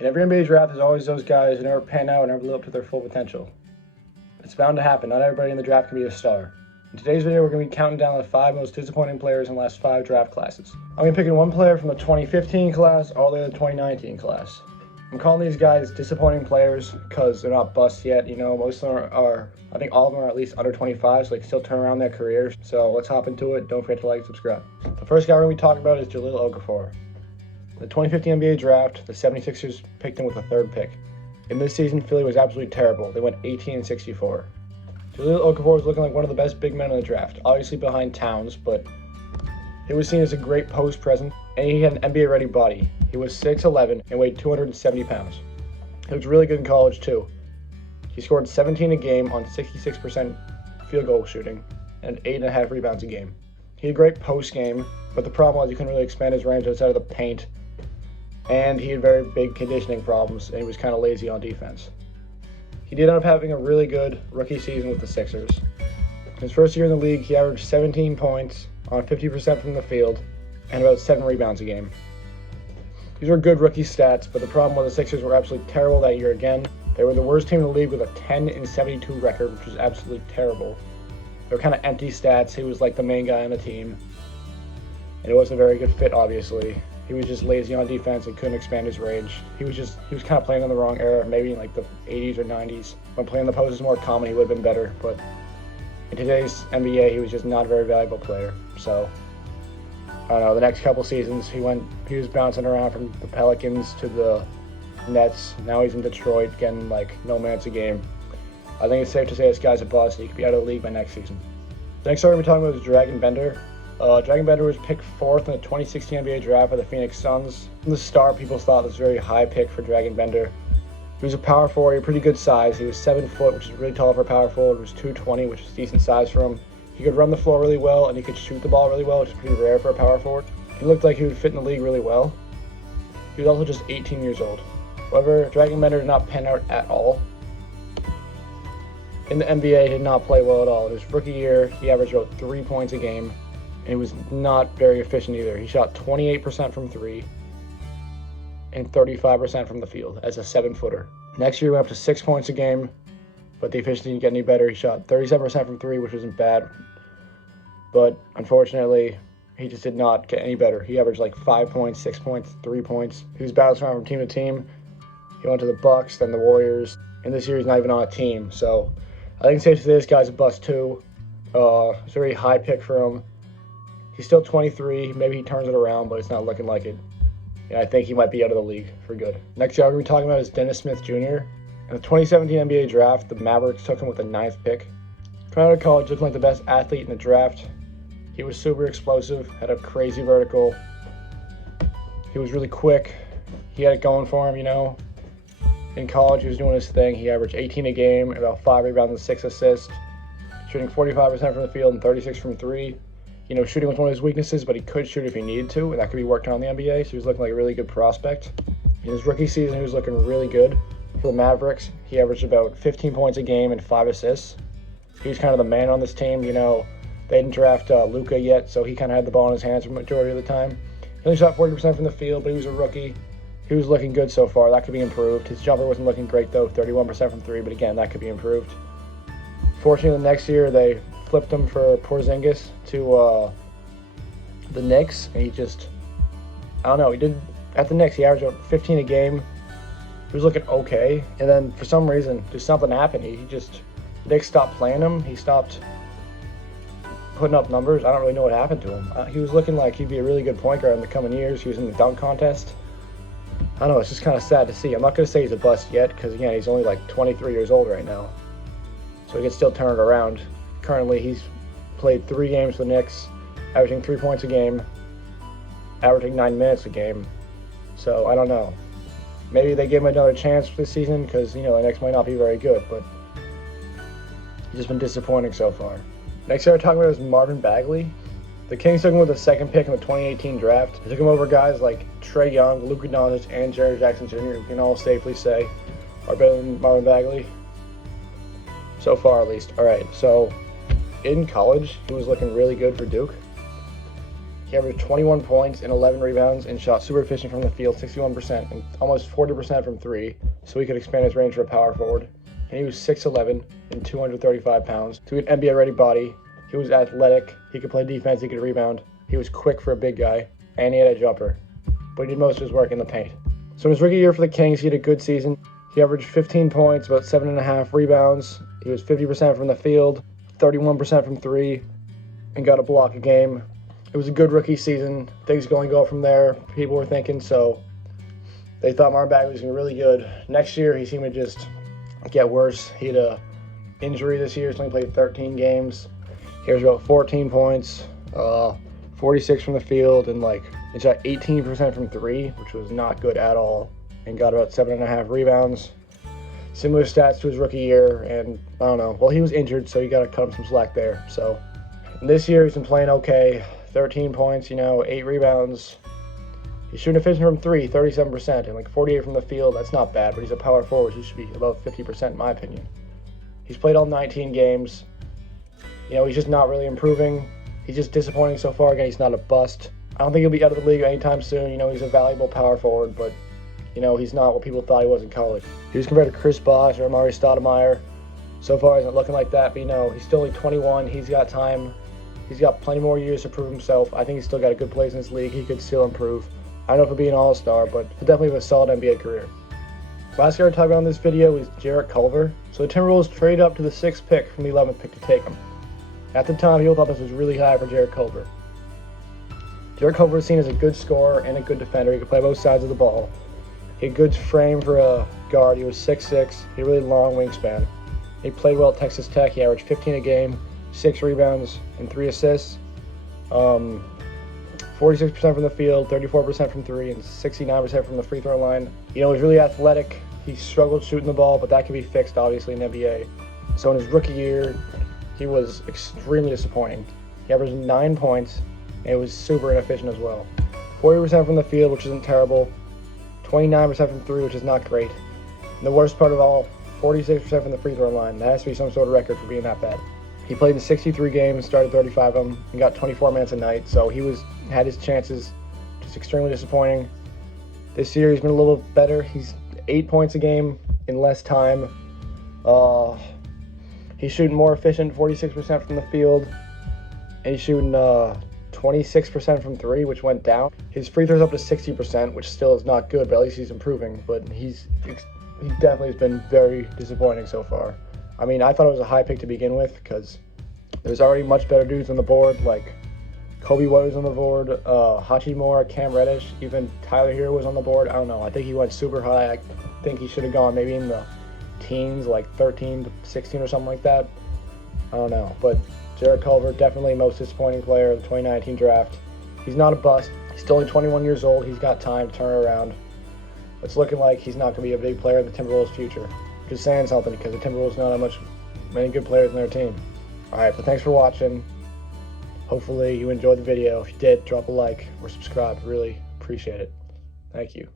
In every NBA draft, there's always those guys who never pan out and never live up to their full potential. It's bound to happen. Not everybody in the draft can be a star. In today's video, we're going to be counting down the 5 most disappointing players in the last 5 draft classes. I'm going to be picking one player from the 2015 class all the way to the 2019 class. I'm calling these guys disappointing players because they're not busts yet. You know, most of them are, I think all of them are at least under 25, so they can still turn around their careers. So let's hop into it. Don't forget to like and subscribe. The first guy we're going to be talking about is Jahlil Okafor. The 2015 NBA draft, the 76ers picked him with the 3rd pick. In this season, Philly was absolutely terrible. They went 18-64. Jahlil Okafor was looking like one of the best big men in the draft, obviously behind Towns, but he was seen as a great post presence, and he had an NBA-ready body. He was 6'11" and weighed 270 pounds. He was really good in college, too. He scored 17 a game on 66% field goal shooting and 8.5 rebounds a game. He had a great post game, but the problem was he couldn't really expand his range outside of the paint, and he had very big conditioning problems, and he was kind of lazy on defense. He did end up having a really good rookie season with the Sixers. In his first year in the league, he averaged 17 points on 50% from the field and about 7 rebounds a game. These were good rookie stats, but the problem was the Sixers were absolutely terrible that year again. They were the worst team in the league with a 10-72 record, which was absolutely terrible. They were kind of empty stats. He was like the main guy on the team, and it wasn't a very good fit, obviously. He was just lazy on defense and couldn't expand his range. He was kind of playing in the wrong era, maybe in like the 80s or 90s. When playing the post was more common, he would have been better, but in today's NBA, he was just not a very valuable player. So, I don't know, the next couple seasons, he was bouncing around from the Pelicans to the Nets. Now he's in Detroit, getting like no minutes a game. I think it's safe to say this guy's a bust. He could be out of the league by next season. The next story we're talking about is Dragan Bender. Dragan Bender was picked 4th in the 2016 NBA draft by the Phoenix Suns. From the start, people thought this was a very high pick for Dragan Bender. He was a power forward, he had pretty good size. He was 7 foot, which is really tall for a power forward. He was 220, which is decent size for him. He could run the floor really well, and he could shoot the ball really well, which is pretty rare for a power forward. He looked like he would fit in the league really well. He was also just 18 years old. However, Dragan Bender did not pan out at all. In the NBA, he did not play well at all. In his rookie year, he averaged about 3 points a game. And he was not very efficient either. He shot 28% from 3 and 35% from the field as a 7-footer. Next year, he went up to 6 points a game, but the efficiency didn't get any better. He shot 37% from 3, which wasn't bad. But unfortunately, he just did not get any better. He averaged like 5 points, 6 points, 3 points. He was bouncing around from team to team. He went to the Bucks, then the Warriors, and this year he's not even on a team. So I think it's safe to say this guy's a bust too. It's a very high pick for him. He's still 23. Maybe he turns it around, but it's not looking like it. And I think he might be out of the league for good. Next guy we're going to be talking about is Dennis Smith Jr. In the 2017 NBA draft, the Mavericks took him with the 9th pick. Coming out of college, looking like the best athlete in the draft. He was super explosive, had a crazy vertical. He was really quick. He had it going for him, you know. In college, he was doing his thing. He averaged 18 a game, about 5 rebounds and 6 assists, shooting 45% from the field and 36 from 3. You know, shooting was one of his weaknesses, but he could shoot if he needed to, and that could be worked on in the NBA, so he was looking like a really good prospect. In his rookie season, he was looking really good for the Mavericks. He averaged about 15 points a game and 5 assists. He was kind of the man on this team. You know, they didn't draft Luka yet, so he kind of had the ball in his hands for the majority of the time. He only shot 40% from the field, but he was a rookie. He was looking good so far. That could be improved. His jumper wasn't looking great, though, 31% from 3, but again, that could be improved. Fortunately, the next year, they flipped him for Porzingis to the Knicks, and he just, I don't know, at the Knicks, he averaged about 15 a game. He was looking okay, and then for some reason, just something happened. The Knicks stopped playing him. He stopped putting up numbers. I don't really know what happened to him. He was looking like he'd be a really good point guard in the coming years. He was in the dunk contest. I don't know, it's just kind of sad to see. I'm not going to say he's a bust yet, because again, he's only like 23 years old right now. So he can still turn it around. Currently, he's played 3 games for the Knicks, averaging 3 points a game, averaging 9 minutes a game. So I don't know. Maybe they give him another chance this season because, you know, the Knicks might not be very good, but he's just been disappointing so far. Next guy we're talking about is Marvin Bagley. The Kings took him with the 2nd pick in the 2018 draft. They took him over guys like Trae Young, Luka Doncic, and Jarrett Jackson Jr., who we can all safely say are better than Marvin Bagley. So far, at least. All right, so in college, he was looking really good for Duke. He averaged 21 points and 11 rebounds and shot super efficient from the field, 61%, and almost 40% from three, so he could expand his range for a power forward. And he was 6'11" and 235 pounds. So he had an NBA-ready body. He was athletic. He could play defense. He could rebound. He was quick for a big guy, and he had a jumper. But he did most of his work in the paint. So in his rookie year for the Kings, he had a good season. He averaged 15 points, about 7.5 rebounds. He was 50% from the field, 31% from three, and got a block a game. It was a good rookie season. Things going to go from there. People were thinking so. They thought Marvin Bagley was going to be really good. Next year, he seemed to just get worse. He had a injury this year. He's only played 13 games. He was about 14 points, 46 from the field, and he shot 18% from three, which was not good at all, and got about 7.5 rebounds. Similar stats to his rookie year, and I don't know. Well, he was injured, so you got to cut him some slack there. So this year, he's been playing okay. 13 points, 8 rebounds. He's shooting efficient from three, 37%, and 48 from the field. That's not bad, but he's a power forward. He should be about 50% in my opinion. He's played all 19 games. He's just not really improving. He's just disappointing so far. Again, he's not a bust. I don't think he'll be out of the league anytime soon. He's a valuable power forward, but, he's not what people thought he was in college. He was compared to Chris Bosh or Amari Stoudemire. So far, he's not looking like that, but, he's still only 21. He's got time. He's got plenty more years to prove himself. I think he's still got a good place in this league. He could still improve. I don't know if he'll be an all-star, but he'll definitely have a solid NBA career. Last guy we're talking about in this video is Jarrett Culver. So the Timberwolves traded up to the 6th pick from the 11th pick to take him. At the time, people thought this was really high for Jarrett Culver. Jarrett Culver was seen as a good scorer and a good defender. He could play both sides of the ball. He had good frame for a guard. He was 6'6". He had a really long wingspan. He played well at Texas Tech. He averaged 15 a game, 6 rebounds, and 3 assists. 46% from the field, 34% from three, and 69% from the free throw line. He was really athletic. He struggled shooting the ball, but that can be fixed, obviously, in the NBA. So in his rookie year, he was extremely disappointing. He averaged 9 points, and it was super inefficient as well. 40% from the field, which isn't terrible. 29% from three, which is not great. And the worst part of all, 46% from the free throw line. That has to be some sort of record for being that bad. He played in 63 games, started 35 of them, and got 24 minutes a night, so he had his chances, just extremely disappointing. This year he's been a little better. He's 8 points a game in less time. He's shooting more efficient, 46% from the field, and he's shooting 26% from three, which went down. His free throws up to 60%, which still is not good, but at least he's improving. But he definitely has been very disappointing so far. I mean, I thought it was a high pick to begin with because there's already much better dudes on the board, like Kobe White was on the board, Hachimura, Cam Reddish, even Tyler Hero was on the board. I don't know. I think he went super high. I think he should have gone maybe in the teens, like 13 to 16 or something like that. I don't know. But Jarrett Culver, definitely most disappointing player of the 2019 draft. He's not a bust. He's still only 21 years old. He's got time to turn it around. It's looking like he's not going to be a big player in the Timberwolves' future. Just saying something because the Timberwolves don't have many good players in their team. Alright, but thanks for watching. Hopefully you enjoyed the video. If you did, drop a like or subscribe. Really appreciate it. Thank you.